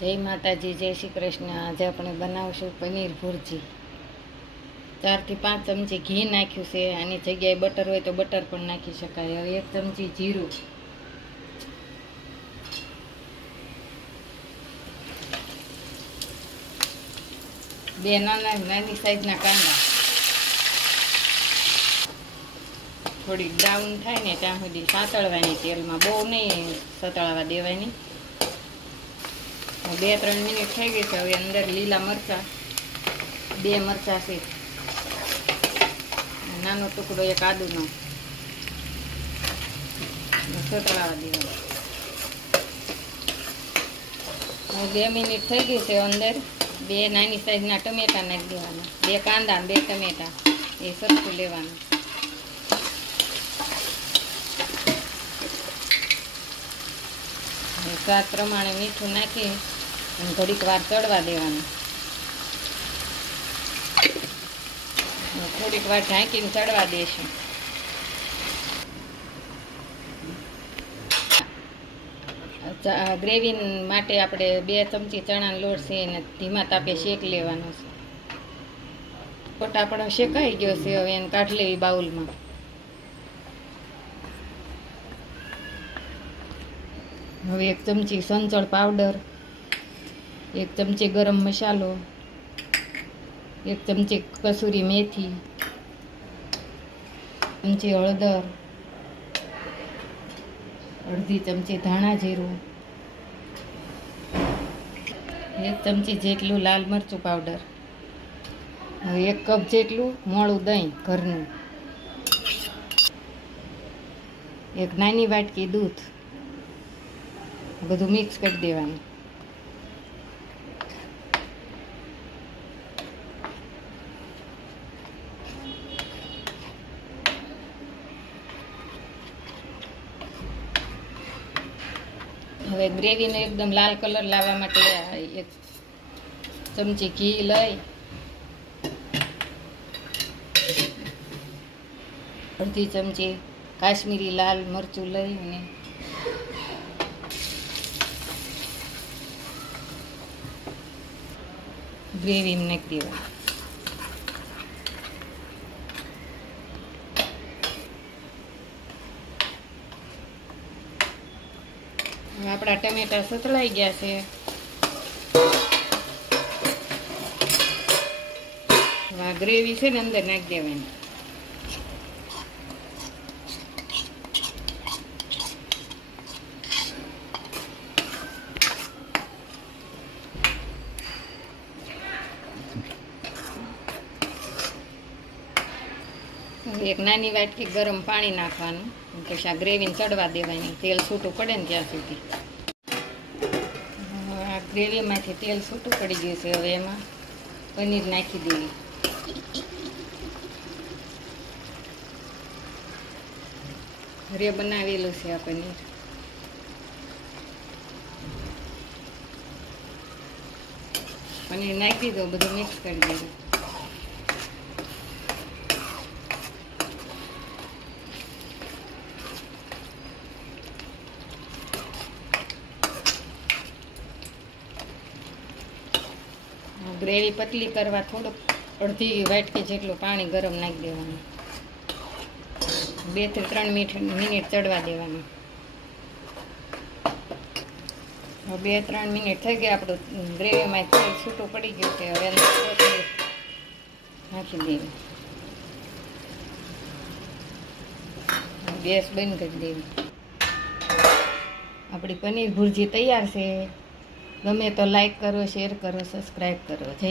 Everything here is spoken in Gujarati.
જય માતાજી, જય શ્રી કૃષ્ણ। આજે આપણે બનાવશું પનીર ભુરજી। 4 થી 5 ચમચી ઘી નાખ્યું છે। આની જગ્યાએ બટર હોય તો બટર પણ નાખી શકાય। હવે 1 ચમચી જીરું, 2 નાની સાઈઝના કાંદા, થોડી બ્રાઉન થાય ને ત્યાં સુધી સાતળવાની તેલમાં, બહુ નહીં સતળાવા દેવાની। 2-3 મિનિટ થઈ ગઈ છે। હવે અંદર લીલા મરચાં, 2 મરચાં છે, નાનો ટુકડો 1 આદુનો, સતળાવા દેવાનો। હવે 2 મિનિટ થઈ ગઈ છે। અંદર 2 નાની સાઈઝના ટમેટા નાખી દેવાના, 2 કાંદા 2 ટમેટા, એ સરખું લેવાનું। સ્વાદ પ્રમાણે મીઠું નાખી અને ઘડીક વાર ચડવા દેવાનું। થોડીક વાર ઢાંકીને ચડવા દેશું। ગ્રેવી માટે આપણે 2 ચમચી ચણાનો લોટ છે એને ધીમા તાપે શેક લેવાનો છે। લોટ આપણો શેકાઈ ગયો છે। હવે એને કાઢી લેવી બાઉલમાં। હવે 1 ચમચી સંચળ પાવડર, 1 ચમચી ગરમ મસાલો, 1 ચમચી કસૂરી મેથી, 1 ચમચી હળદર, અડધી ચમચી ધાણા જીરું, 1 ચમચી જેટલું લાલ મરચું પાવડર, હવે 1 કપ જેટલું મોળું દહીં ઘરનું, 1 નાની વાટકી દૂધ, બધું મિક્સ કરી દેવાનું। હવે ગ્રેવીનો એકદમ લાલ કલર લાવવા માટે 1 ચમચી ઘી લઈ, અડધી ચમચી કાશ્મીરી લાલ મરચું લઈ અને ગ્રેવી નાખી દેવા। આપણા ટમેટા સતળાઈ ગયા છે। આ ગ્રેવી છે ને અંદર નાખી દેવાની। એક નાની વાટકી ગરમ પાણી નાખવાનું, પછી આ ગ્રેવીને ચડવા દેવાની, તેલ છૂટું પડે ને ત્યાં સુધી। આ ગ્રેવીમાંથી તેલ છૂટું પડી ગયું છે। હવે એમાં પનીર નાખી દેવી। ઘરે બનાવેલું છે આ પનીર। પનીર નાખી દીધું, બધું મિક્સ કરી દેવું। ગ્રેવી પતલી કરવા થોડુંક અડધી વાટકી જેટલું પાણી ગરમ નાખી દેવાનું, 2 થી 3 મિનિટ ચડવા દેવાનું। 2-3 મિનિટ થઈ ગયા, આપણું ગ્રેવીમાં તેલ છૂટું પડી ગયું છે। હવે નાખી દેવી, ગેસ બંધ કરી દેવી। આપણી પનીર ભુરજી તૈયાર છે। ગમે તો લાઈક કરો, શેર કરો, સબસ્ક્રાઈબ કરો। જય